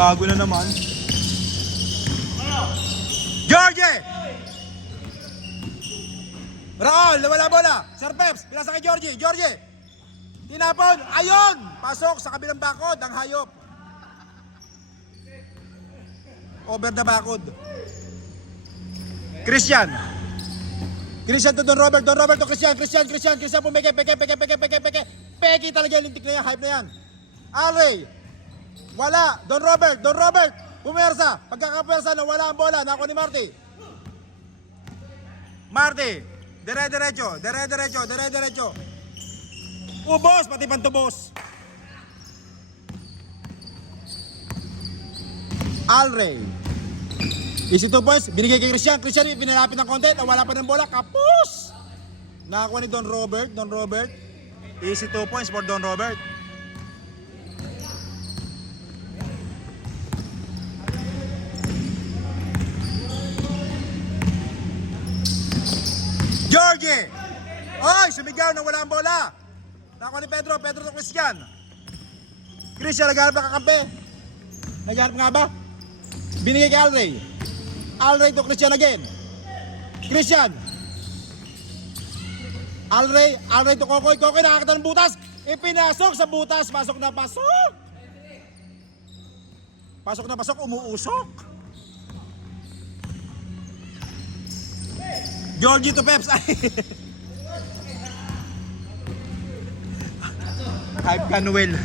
bago na naman. Georgie! Raul, wala bola. Sir Peps, pinasa kay Georgie. Georgie! Tinapon. Ayun! Pasok sa kabilang bakod. Ang hayop. Over the bakod. Christian. Christian to Don Robert. Don Robert to Christian. Christian pumeke. Peke talaga yung lintik na yan. Hype na yan. Alray. Wala. Don Robert. Pumersa. Pagkakapersa na wala ang bola. Nako ni Marty. Marty. Dire-diretso. Ubos. Pati pantubos. Alray. Easy 2 points. Binigay kay Christian. Christian pinalapit ng konti. Wala pa ng bola. Kapos. Nakakuha ni Don Robert. Easy 2 points for Don Robert. Georgie! Oy! Sumigaw nang wala ang bola. Nakakuha ni Pedro to Christian. Christian, naghanap na kakampi. Naghanap nga ba? Binigay kay Alray to Christian again. Christian. Alray to Kokoy. Kokoy nakakita ng butas. Ipinasok sa butas. Pasok na pasok. Umuusok. Georgie to Peps. Hype Canuel.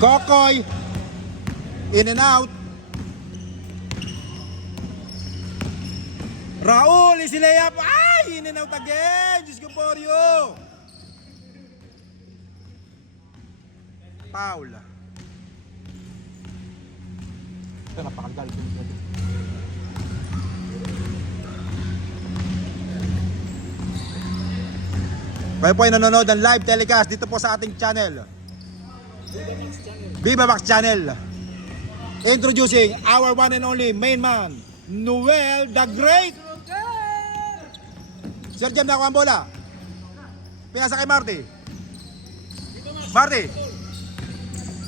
Kokoy. In and out. Raul, easy layup. Ay, in and out again. Diyos ko for you. Foul. Ito, napakagalit yung pwede. Kayo po ay nanonood ng live telecast dito po sa ating channel. Viva Max Channel. Introducing our one and only main man, Noel the Great. Sir Jem, nakuha ang bola. Pinasa kay Marty.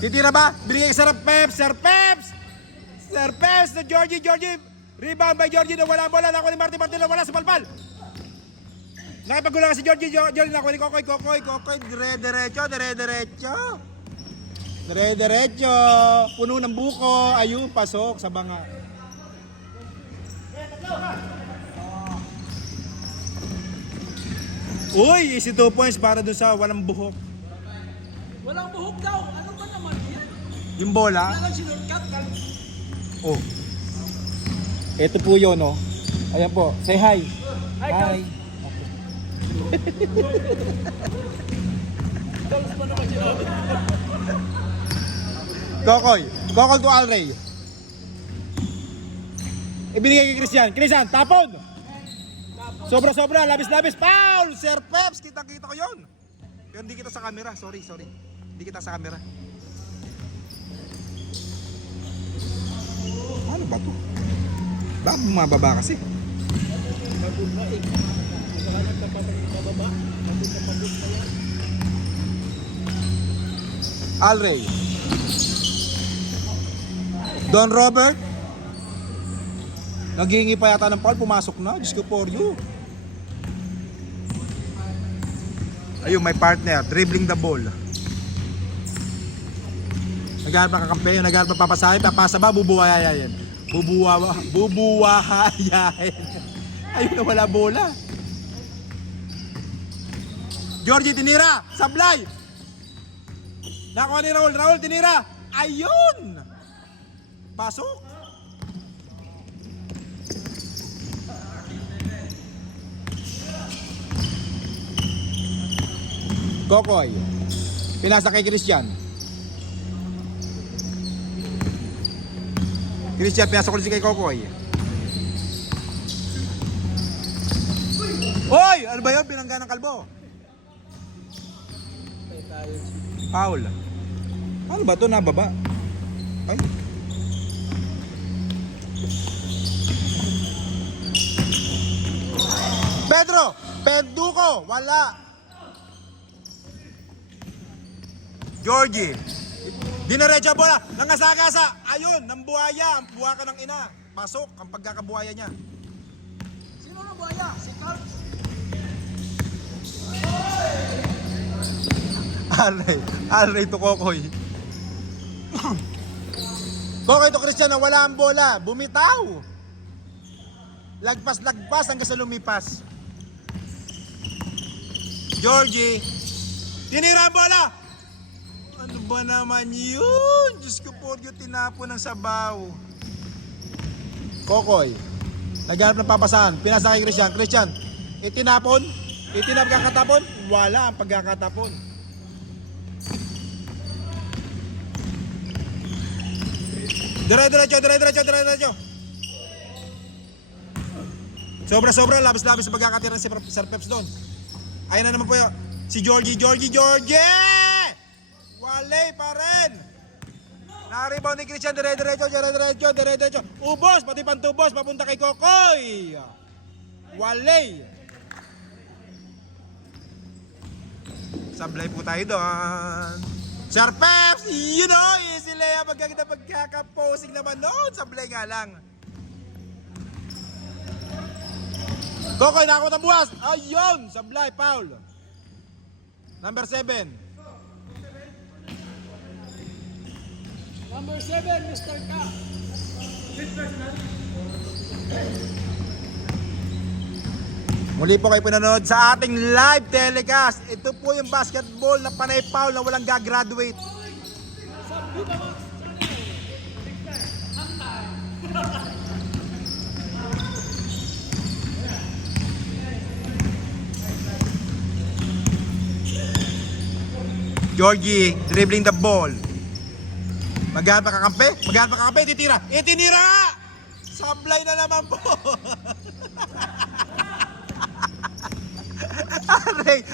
Titira ba? Binigay kay Sir Peps to Georgie. Rebound by Georgie. Nawala ang bola. Nakuha ni Marty nawala sa palpal. Nakipaggulang si Georgie. Nakuha ni Kokoy. Dire-diretso. Puno ng buko. Ayun, pasok sa banga. Uy, easy 2 points para dun sa walang buhok. Walang buhok daw. Ano ba naman yan? Yung bola. Wala lang sinurkat. Oh. Ito po yun, oh. Ayan po. Say hi. Hi. Kokoy to Alray. Ibinigay kay Christian, tapon. Sobra, labis, foul! Sir Peps, kita ko yun. Pero hindi kita sa camera, sorry. Hindi kita sa camera. Ano ba to? Bakit bumababa kasi? Alray. Don Robert. Naghihingi pa yata ng foul, pumasok na. Diyos ko for you. Ayun, may partner, dribbling the ball. Naghanap pa kakampi, naghanap pa papasahin, papasa ba, bubuhayayin. Ayun na, wala bola. Georgie tinira, sablay. Nakuha ni Raul tinira. Ayun! Pasok. Kokoy. Pinasa kay Christian. Pinasa ko kay Kokoy. Hoy! Ano ba yun? Binangga ng kalbo. Foul. Ano ba ito? Nababa? Ay. Pedro! Penduko! Wala! Georgie. Dinaretso ang bola. Nangasagasa. Ayun, ng buhaya. Ang buha ka ng ina. Pasok ang pagkakabuhaya niya. Sino na buhaya? Si Carl? Alray to Kokoy. Kokoy to Christian na wala ang bola. Bumitaw. Lagpas hanggang sa lumipas. Georgie. Tinira ang bola. Ano ba naman yun? Diyos ko po, yung tinapon ng sabaw. Kokoy. Naghanap ng papasahan. Pinasa kay Christian. Christian, itinapon. Pagkakatapon. Wala ang pagkakatapon. Dire-diretso. Sobra-sobra. Labis-labis sa pagkakatira si Sir Peps doon. Ayun na naman po yun. Si Georgie! Wale pa rin! Naka-rebound ni Christian. Dire-diretso. Ubos! Pati pantubos. Papunta kay Kokoy. Wale! Sablay po tayo doon. Sir Peps! You know, easy layup. Pagkakaposing naman noon. Sablay nga lang. Kokoy, nakakot ang buwas. Ayun! Sablay, foul. Number 7. Number 7, Mr. K. Muli po kayo pinanood sa ating live telecast. Ito po yung basketball na panay foul na walang gagraduate. Georgie dribbling the ball. Maghanap pa kakampi, titira. Itinira! Sablay na naman po.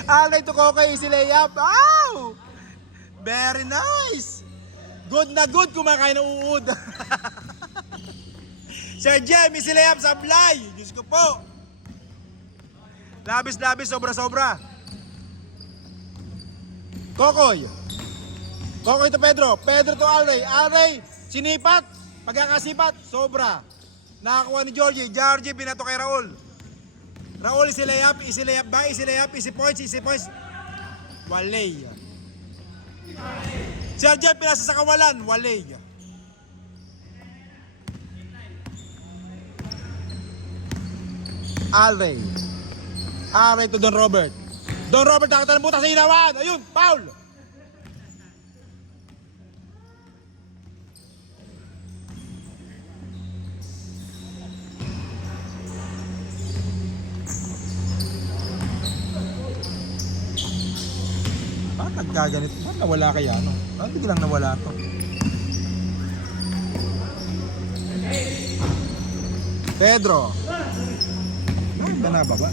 Alay to Kokoy, easy layup. Wow! Very nice. Good na good, kumakain ng uud. Sir Jem, easy layup, sablay. Diyos ko po. Labis, sobra-sobra. Kokoy to Pedro to Alray, sinipat, pagkakasipat, sobra. Nakakuha ni Georgie, binato kay Raul, easy layup, easy points, walay. Sergio, pinasa sa kawalan, walay. Alray to Don Robert, nakita ng butas sa hinawan, ayun, foul. Nagkaganito. Bakit nawala kaya ano? Bakit biglang nawala to? Pedro. Bakit ba nababa?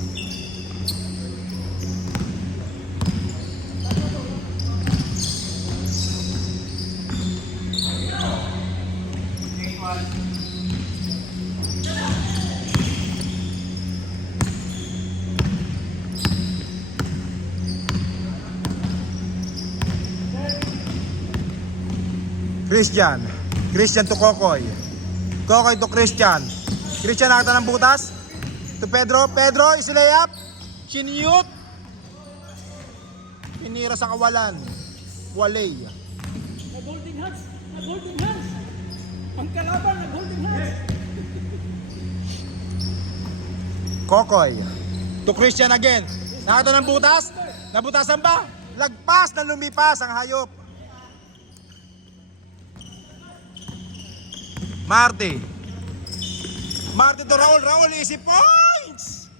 Christian to Kokoy to Christian nakita ng butas to Pedro, easy layup, siniyot, pinira sa kawalan, walay. Nag-holding hands. Ang kalaban, nag-holding hands. Kokoy to Christian again, nakita ng butas, nabutasan ba? Lagpas na lumipas ang hayop. Marty to Raul, easy points.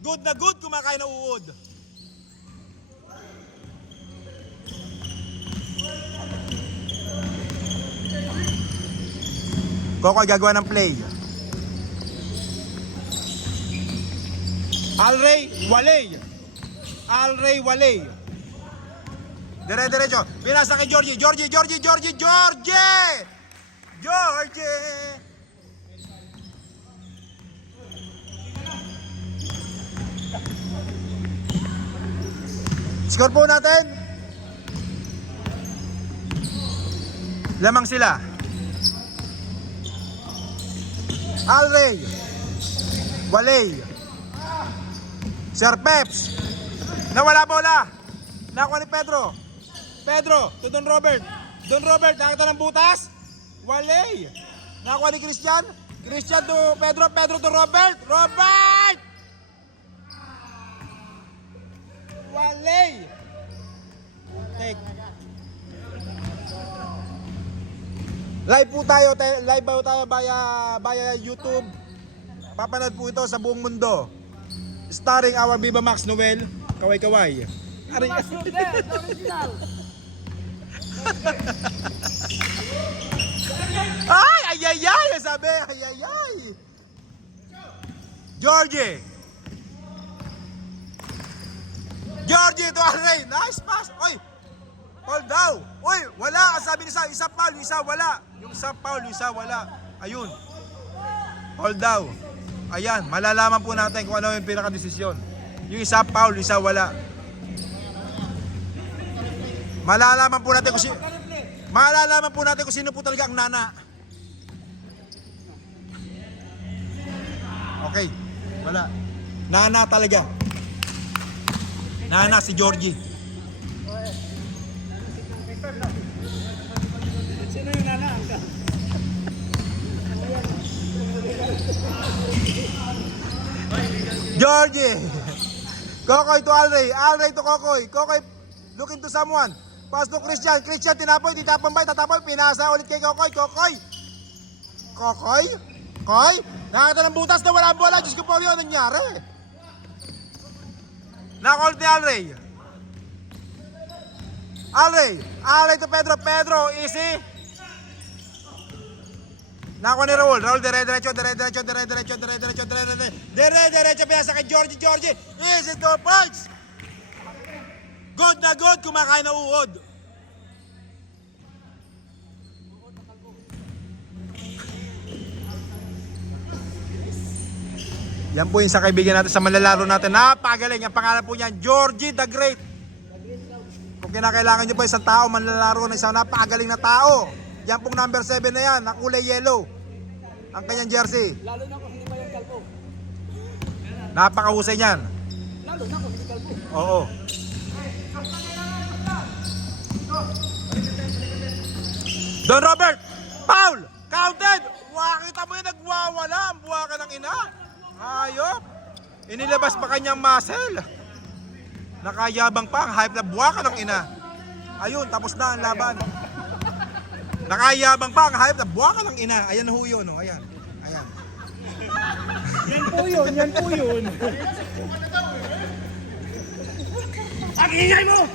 Good na good, kumakain na uod. Kokoy gagawa ng play. Alray, walay. Dire-diretso. Pinasa kay Georgie. Score po natin. Lamang sila. Alrey. Waley. Sir Peps. Nawala bola. Nakuha ni Pedro. Pedro to Don Robert. Don Robert, nakita ng butas. Waley. Nakuha ni Christian. Christian to Pedro. Pedro to Robert. Robert! Waley. Take. Live po tayo, live po tayo via YouTube. Papanood po ito sa buong mundo. Starring our Viva Max Noel, Kaway-Kaway. Ari. Max Noel, the original. Ay, sabi, ay. Georgie to Alrey. Nice pass. Oy, foul daw. Oy, wala. Sabi ni isa foul, yung isa wala. Yung isa foul, yung isa wala. Ayun. Foul daw. Ayan, malalaman po natin kung ano yung pinaka-desisyon. Yung isa foul, yung isa wala. Malalaman po natin kung sino po talaga ang nana. Okay, wala. Nana talaga. Nana si Georgie. Sino yung nana? Georgie. Kokoy to Alrey. Alrey to Kokoy. Kokoy looking to someone. Pass to Christian. Christian tinapoy. Titapoy ba? Tatapoy. Pinasa ulit kay Kokoy. Kokoy. Koy. Nakakita ng butas na wala ang bola. Diyos ko po yun. Nangyari. Nakolt ni Alrey. Alrey to Pedro. Pedro. Easy. Nakuha ni Raul. Raul, dire-diretso. Pinasa kay Georgie. Easy 2 points. Good na good. Kumakain na uod. Yan po yung sa kaibigan natin, sa malalaro natin. Napagaling. Ang pangalan po niyan, Georgie the Great. Kung kinakailangan nyo po isang tao, manlalaro na isang napagaling na tao. Yan pong number 7 na yan, na kulay yellow. Ang kanyang jersey. Lalo na kung hindi pa yung kalbo. Napakahusay niyan. Lalo na kung hindi kalbo. Oo. Don Robert, foul! Counted! Wakita mo yun, nagwawala. Ang buwaka ng ina. Hayop. Inilabas pa kanyang muscle. Nakayabang pa, ang hype na buwaka ng ina. Ayun, tapos na ang laban. Nakayabang pa, ang hype na buwaka ng ina. Ayan ho yun, no? Ayan. Yan po yun. Ang ingay mo!